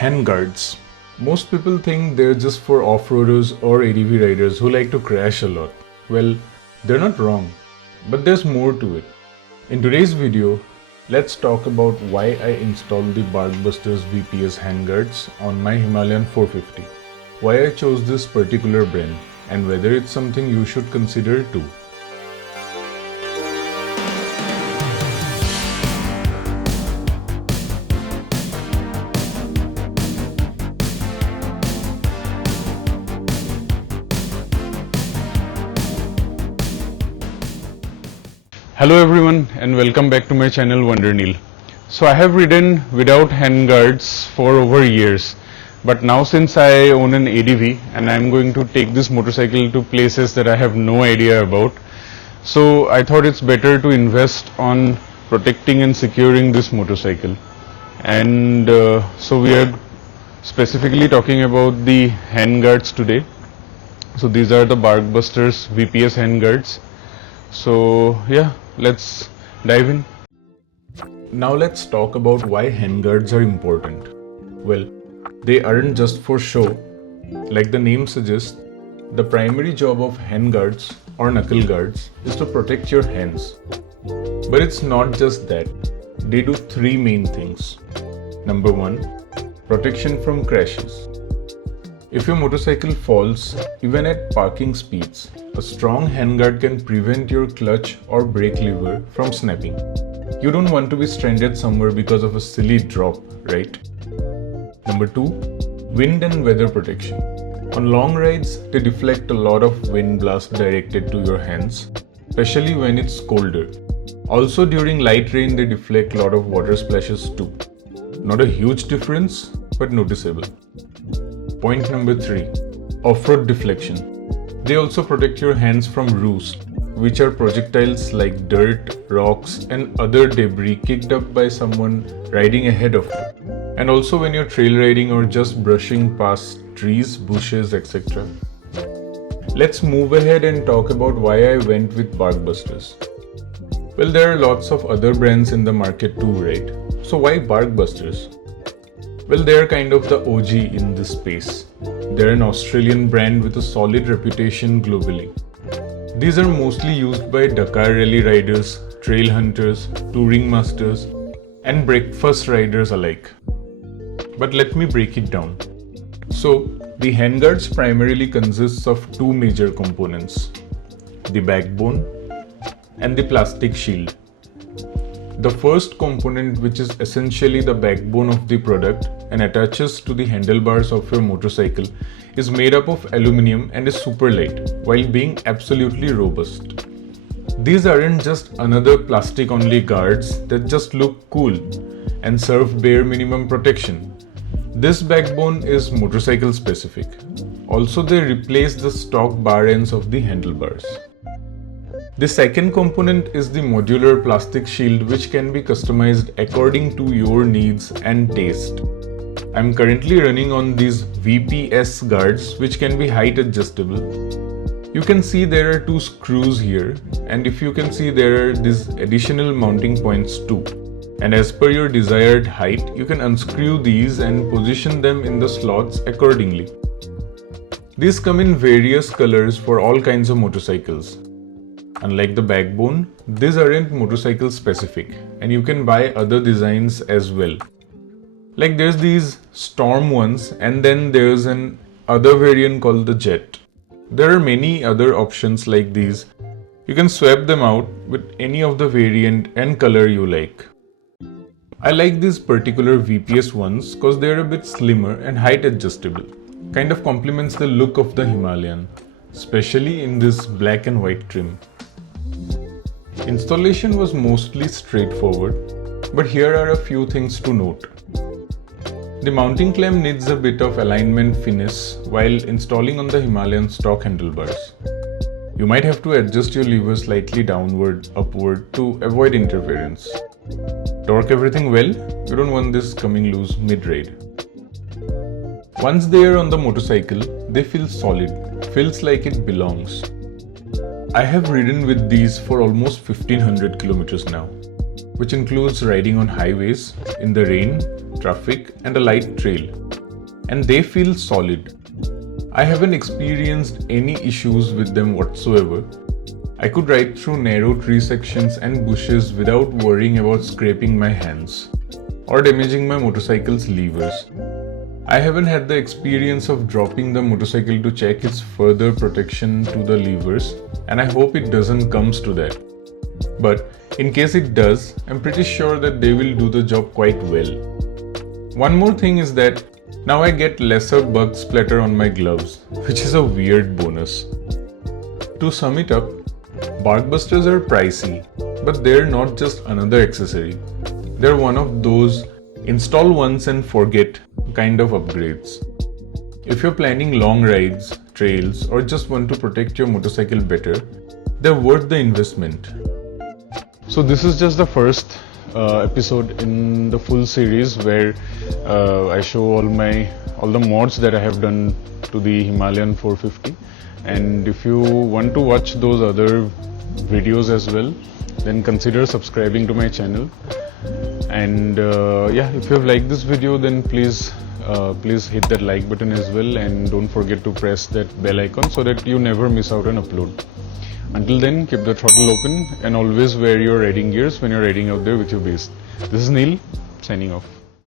Handguards. Most people think they're just for off-roaders or ADV riders who like to crash a lot. Well, they're not wrong, but there's more to it. In today's video, let's talk about why I installed the Barkbusters VPS handguards on my Himalayan 450, why I chose this particular brand, and whether it's something you should consider too. Hello everyone and welcome back to my channel WanderNeel. So I have ridden without handguards for over years, but now since I own an ADV and I'm going to take this motorcycle to places that I have no idea about, so I thought it's better to invest on protecting and securing this motorcycle. And so we are specifically talking about the handguards today. So these are the Barkbusters VPS handguards. So yeah, let's dive in. Now let's talk about why handguards are important. Well, they aren't just for show. Like the name suggests, the primary job of handguards or knuckle guards is to protect your hands. But it's not just that. They do three main things. Number one, protection from crashes. If your motorcycle falls, even at parking speeds, a strong handguard can prevent your clutch or brake lever from snapping. You don't want to be stranded somewhere because of a silly drop, right? Number two, wind and weather protection. On long rides, they deflect a lot of wind blast directed to your hands, especially when it's colder. Also during light rain, they deflect a lot of water splashes too. Not a huge difference, but noticeable. Point number three, off-road deflection. They also protect your hands from roost, which are projectiles like dirt, rocks, and other debris kicked up by someone riding ahead of you. And also when you're trail riding or just brushing past trees, bushes, etc. Let's move ahead and talk about why I went with Barkbusters. Well, there are lots of other brands in the market too, right? So why Barkbusters? Well, they're kind of the OG in this space. They're an Australian brand with a solid reputation globally. These are mostly used by Dakar rally riders, trail hunters, touring masters, and breakfast riders alike. But let me break it down. So, the handguards primarily consists of two major components, the backbone and the plastic shield. The first component, which is essentially the backbone of the product and attaches to the handlebars of your motorcycle, is made up of aluminum and is super light while being absolutely robust. These aren't just another plastic only guards that just look cool and serve bare minimum protection. This backbone is motorcycle specific. Also, they replace the stock bar ends of the handlebars. The second component is the modular plastic shield, which can be customized according to your needs and taste. I'm currently running on these VPS guards, which can be height adjustable. You can see there are two screws here, and if you can see there are these additional mounting points too. And as per your desired height, you can unscrew these and position them in the slots accordingly. These come in various colors for all kinds of motorcycles. Unlike the backbone, these aren't motorcycle specific and you can buy other designs as well. Like there's these storm ones and then there's an other variant called the jet. There are many other options like these. You can swap them out with any of the variant and color you like. I like these particular VPS ones cause they're a bit slimmer and height adjustable. Kind of complements the look of the Himalayan, especially in this black and white trim. Installation was mostly straightforward, but here are a few things to note. The mounting clamp needs a bit of alignment finesse while installing on the Himalayan stock handlebars. You might have to adjust your lever slightly downward, upward to avoid interference. Torque everything well, you don't want this coming loose mid-ride. Once they are on the motorcycle, they feel solid, feels like it belongs. I have ridden with these for almost 1500 kilometers now, which includes riding on highways, in the rain, traffic and a light trail, and they feel solid. I haven't experienced any issues with them whatsoever. I could ride through narrow tree sections and bushes without worrying about scraping my hands or damaging my motorcycle's levers. I haven't had the experience of dropping the motorcycle to check its further protection to the levers, and I hope it doesn't comes to that. But in case it does, I'm pretty sure that they will do the job quite well. One more thing is that now I get lesser bug splatter on my gloves, which is a weird bonus. To sum it up, Barkbusters are pricey, but they're not just another accessory. They're one of those install once and forget kind of upgrades. If you're planning long rides, trails, or just want to protect your motorcycle better, they're worth the investment. So this is just the first episode in the full series where I show all the mods that I have done to the Himalayan 450, and if you want to watch those other videos as well, then consider subscribing to my channel. And if you have liked this video, then please hit that like button as well, and don't forget to press that bell icon so that you never miss out an upload. Until then, keep the throttle open and always wear your riding gears when you're riding out there with your beast. This is Neil, signing off.